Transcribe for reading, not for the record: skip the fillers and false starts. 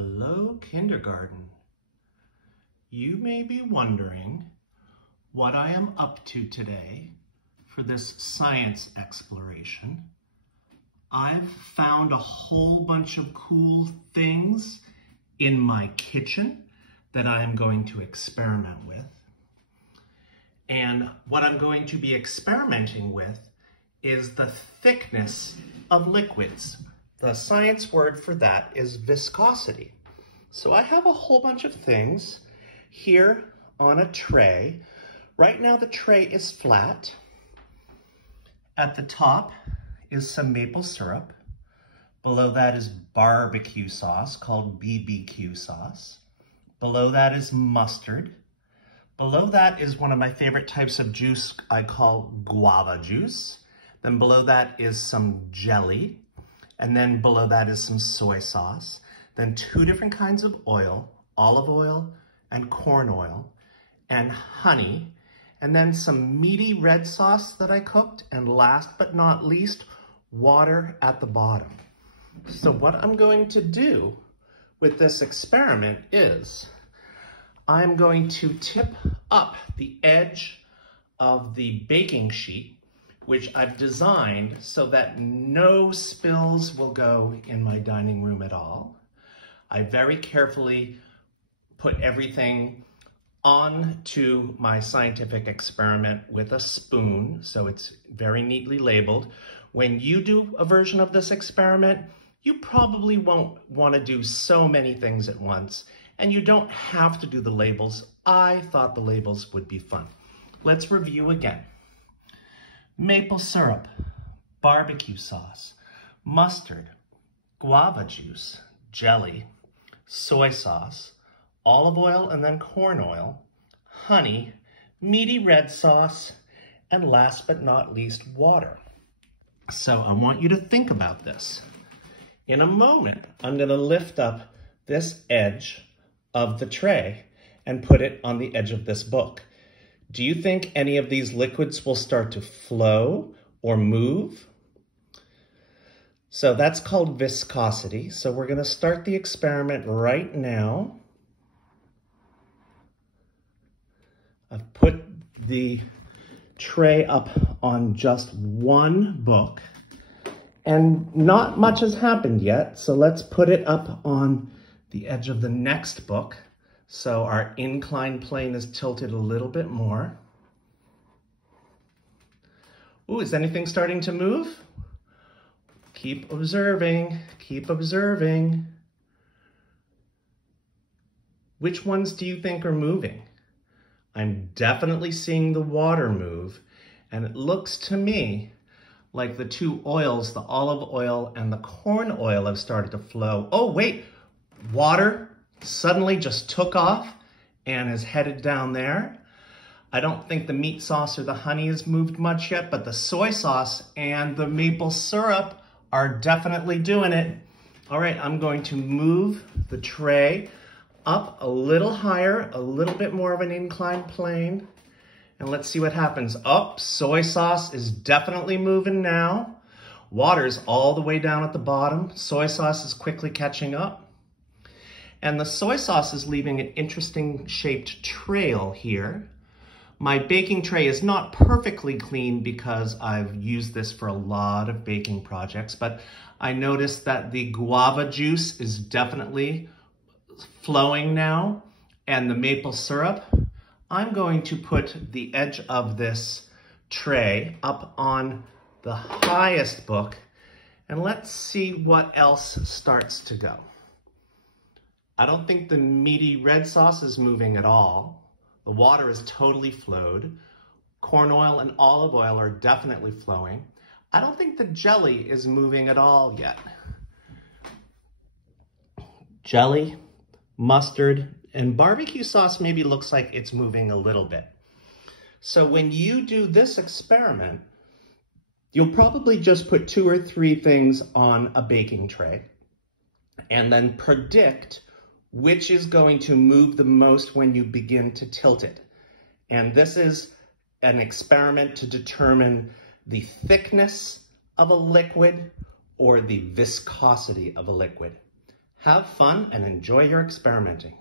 Hello, kindergarten. You may be wondering what I am up to today for this science exploration. I've found a whole bunch of cool things in my kitchen that I am going to experiment with. And what I'm going to be experimenting with is the thickness of liquids. The science word for that is viscosity. So I have a whole bunch of things here on a tray. Right now the tray is flat. At the top is some maple syrup. Below that is barbecue sauce called BBQ sauce. Below that is mustard. Below that is one of my favorite types of juice I call guava juice. Then below that is some jelly. And then below that is some soy sauce. Then two different kinds of oil, olive oil and corn oil, and honey. And then some meaty red sauce that I cooked. And last but not least, water at the bottom. So what I'm going to do with this experiment is I'm going to tip up the edge of the baking sheet, which I've designed so that no spills will go in my dining room at all. I very carefully put everything onto my scientific experiment with a spoon, so it's very neatly labeled. When you do a version of this experiment, you probably won't want to do so many things at once, and you don't have to do the labels. I thought the labels would be fun. Let's review again. Maple syrup, barbecue sauce, mustard, guava juice, jelly, soy sauce, olive oil and then corn oil, honey, meaty red sauce, and last but not least, water. So I want you to think about this. In a moment, I'm going to lift up this edge of the tray and put it on the edge of this book. Do you think any of these liquids will start to flow or move? So that's called viscosity. So we're going to start the experiment right now. I've put the tray up on just one book and not much has happened yet. So let's put it up on the edge of the next book. So our inclined plane is tilted a little bit more. Ooh, is anything starting to move? Keep observing, keep observing. Which ones do you think are moving? I'm definitely seeing the water move, and it looks to me like the two oils, the olive oil and the corn oil, have started to flow. Oh, wait, water suddenly just took off and is headed down there. I don't think the meat sauce or the honey has moved much yet, but the soy sauce and the maple syrup are definitely doing it. All right, I'm going to move the tray up a little higher, a little bit more of an inclined plane, and let's see what happens. Oh, soy sauce is definitely moving now. Water's all the way down at the bottom. Soy sauce is quickly catching up. And the soy sauce is leaving an interesting shaped trail here. My baking tray is not perfectly clean because I've used this for a lot of baking projects, but I noticed that the guava juice is definitely flowing now, and the maple syrup. I'm going to put the edge of this tray up on the highest book, and let's see what else starts to go. I don't think the meaty red sauce is moving at all. The water is totally flowed. Corn oil and olive oil are definitely flowing. I don't think the jelly is moving at all yet. Jelly, mustard, and barbecue sauce maybe looks like it's moving a little bit. So when you do this experiment, you'll probably just put 2 or 3 things on a baking tray and then predict which is going to move the most when you begin to tilt it. And this is an experiment to determine the thickness of a liquid or the viscosity of a liquid. Have fun and enjoy your experimenting.